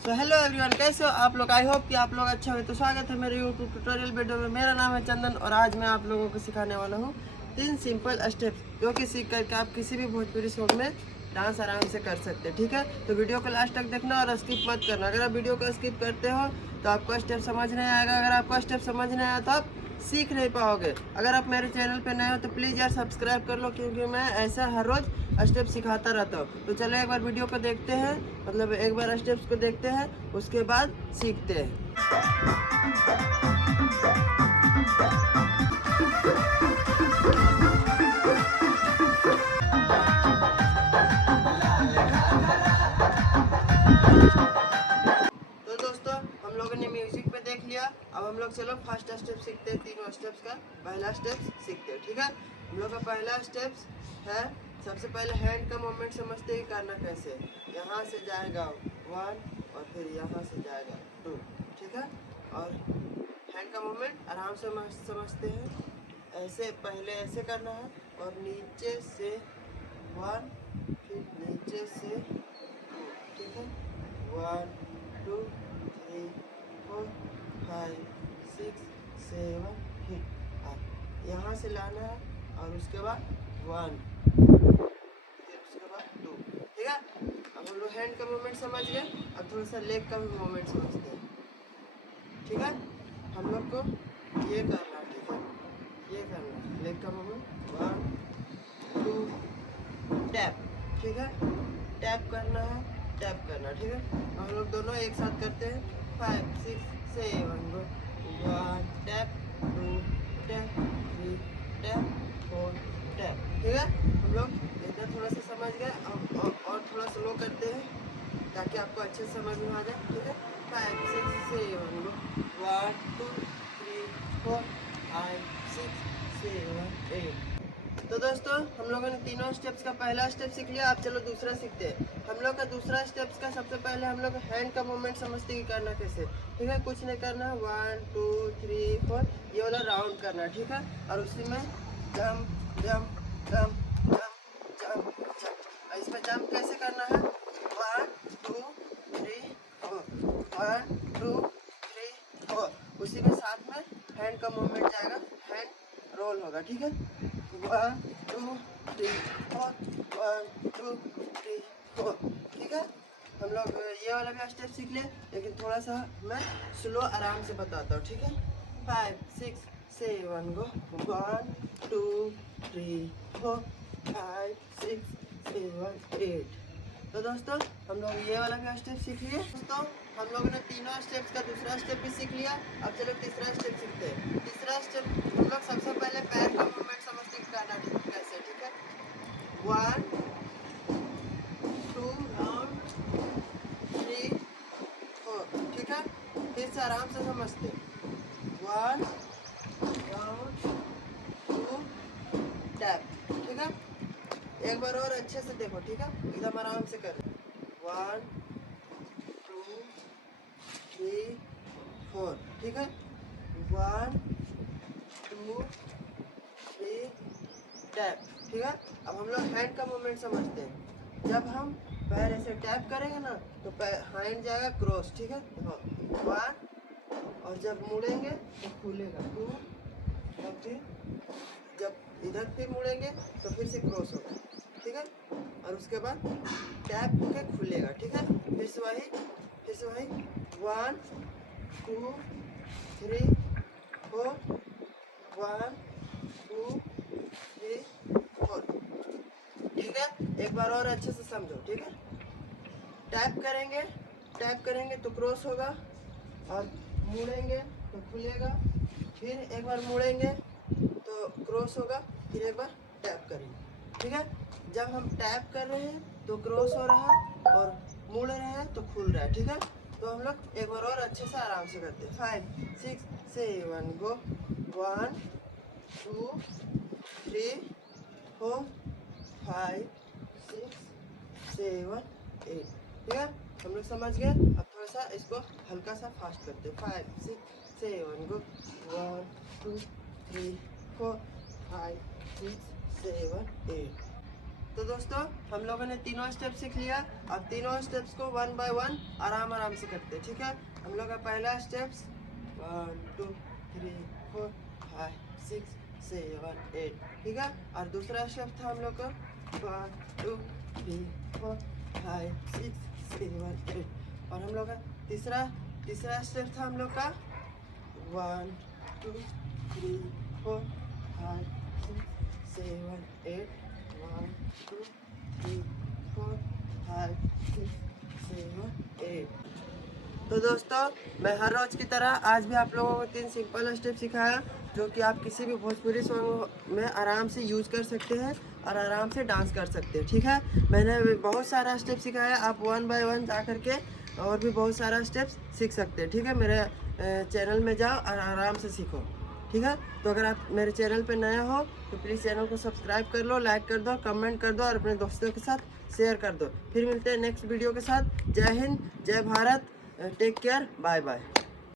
So hello everyone, कैसे हो आप लोग। आई होप कि आप लोग अच्छा हो। तो स्वागत है मेरे यूट्यूब ट्यूटोरियल वीडियो में। मेरा नाम है चंदन और आज मैं आप लोगों को सिखाने वाला हूँ 3 सिंपल स्टेप्स जो कि सीख करके आप किसी भी भोजपुरी सॉन्ग में डांस आराम से कर सकते हैं। ठीक है, तो वीडियो को लास्ट तक देखना और स्किप मत करना। अगर आप वीडियो को स्किप करते हो तो आपको स्टेप समझ नहीं आएगा। अगर आपको स्टेप समझ नहीं आया तो आप सीख नहीं पाओगे। अगर आप मेरे चैनल पे नए हो तो प्लीज़ यार सब्सक्राइब कर लो, क्योंकि मैं ऐसा हर रोज़ स्टेप सिखाता रहता हूँ। तो चलो एक बार वीडियो को देखते हैं, मतलब एक बार स्टेप्स को देखते हैं, उसके बाद सीखते हैं। तो दोस्तों, हम लोगों ने म्यूजिक पे देख लिया। अब हम लोग चलो फर्स्ट स्टेप सीखते हैं। तीनों स्टेप्स का पहला स्टेप सीखते हैं। ठीक है, हम लोग का पहला स्टेप्स है, सबसे पहले हैंड का मूवमेंट समझते ही करना कैसे। यहाँ से जाएगा 1 और फिर यहाँ से जाएगा 2। ठीक है, और हैंड का मूवमेंट आराम से समझते हैं। ऐसे पहले ऐसे करना है और नीचे से 1, फिर नीचे से 2। ठीक है, 1 2 3 4 5 6 7 8। यहाँ से लाना है और उसके बाद 1, फिर उसके बाद 2। ठीक है, अब हम लोग हैंड का मूवमेंट समझ गए। अब थोड़ा सा लेग का भी मूवमेंट समझते हैं। ठीक है, हम लोग को ये करना है। ठीक है, ये करना है लेग का मूवमेंट 1 2 टैप। ठीक है, टैप करना है, टैप करना। ठीक है, हम लोग दोनों एक साथ करते हैं। 5 6 7 गो। 1 टैप, 2 टैप, 3 टैप, 4 टैप। ठीक है, हम लोग इतना थोड़ा सा समझ गए। और थोड़ा स्लो करते हैं ताकि आपको अच्छे से समझ में आ जाए। ठीक है, 5 6 7 गो। 1 2 3 4 5 6 7 8। तो दोस्तों, हम लोगों ने तीनों स्टेप्स का पहला स्टेप सीख लिया। अब चलो दूसरा सीखते हैं। हम लोग का दूसरा स्टेप्स का सबसे पहले हम लोग हैंड का मूवमेंट समझते कि करना कैसे। ठीक है, कुछ नहीं करना, 1 2 3 4 ये वाला राउंड करना। ठीक है, और उसी में jump jump jump jump jump jump. इसमें जंप कैसे करना है, 1 2 3 4 1 2 3 4। उसी के साथ में हैंड का मूवमेंट जाएगा, हैंड रोल होगा। ठीक है, 1 2 3 4 1 2 3 4। ठीक है, हम लोग ये वाला भी स्टेप सीख ले, लेकिन थोड़ा सा मैं स्लो आराम से बताता हूँ। ठीक है, 5 6 7 गो। 1 2 3 4 5 6 7 8। तो दोस्तों, हम लोग ये वाला भी स्टेप सीख लिए। दोस्तों, हम लोगों ने तीनों स्टेप्स का दूसरा स्टेप भी सीख लिया। अब चलो तीसरा स्टेप सीखते हैं। तीसरा स्टेप हम लोग सबसे पहले पैर का मूवमेंट समझते हैं करना कैसे। ठीक है, 1 2 राउंड 3 4। ठीक है, फिर से आराम से समझते हैं। 1 राउंड 2 टैप। ठीक है, एक बार और अच्छे से देखो। ठीक है, एकदम आराम से कर। 1 2 3 4। ठीक है, 1 2 3 टैप। ठीक है, अब हम लोग हैंड का मूवमेंट समझते हैं। जब हम पैर ऐसे टैप करेंगे ना तो हैंड जाएगा क्रॉस। ठीक है, देखो 1, और जब मुड़ेंगे तो खुलेगा 2, और फिर जब इधर फिर मुड़ेंगे तो फिर से क्रॉस होगा। ठीक है, और उसके बाद टैप होके खुलेगा। ठीक है, फिर से वही 1 2 3 4 1 2 3 4। ठीक है, एक बार और अच्छे से समझो। ठीक है, टैप करेंगे तो क्रॉस होगा, और मुड़ेंगे तो खुलेगा। फिर एक बार मुड़ेंगे तो क्रॉस होगा, फिर एक बार टैप करेंगे। ठीक है, जब हम टैप कर रहे हैं तो क्रॉस हो रहा है, और मुड़ रहे हैं तो खुल रहा है। ठीक है, तो हम लोग एक बार और अच्छे से आराम से करते हैं। 5 6 7 गो। 1 2 3 4 5 6 7 8। ठीक है, हम लोग समझ गए। अब थोड़ा सा इसको हल्का सा फास्ट करते हैं। 5 6 7 गो। 1 2 3 4 5 6 7 8। तो दोस्तों हम लोगों ने तीनों स्टेप सीख लिया। अब तीनों स्टेप्स को 1 बाय 1 आराम आराम से करते हैं, ठीक है। हम लोग का पहला स्टेप्स 1 2 3 4 5 6 7 8, ठीक है। और दूसरा स्टेप था हम लोग का 1 2 3 4 5 6 7 8। और हम लोग का तीसरा स्टेप था हम लोग का 1 2 3 4 5 6 7 8। 1 2 3 4 5 6 7 8। तो दोस्तों मैं हर रोज की तरह आज भी आप लोगों को 3 सिंपल स्टेप सिखाया, जो कि आप किसी भी भोजपुरी सॉन्ग में आराम से यूज कर सकते हैं और आराम से डांस कर सकते हैं, ठीक है। मैंने बहुत सारा स्टेप सिखाया, आप 1 बाय 1 जा करके और भी बहुत सारा स्टेप्स सीख सकते हैं, ठीक है। मेरे चैनल में जाओ और आराम से सीखो, ठीक है। तो अगर आप मेरे चैनल पे नए हो तो प्लीज़ चैनल को सब्सक्राइब कर लो, लाइक कर दो, कमेंट कर दो और अपने दोस्तों के साथ शेयर कर दो। फिर मिलते हैं नेक्स्ट वीडियो के साथ। जय हिंद, जय Bharat, take care, bye bye.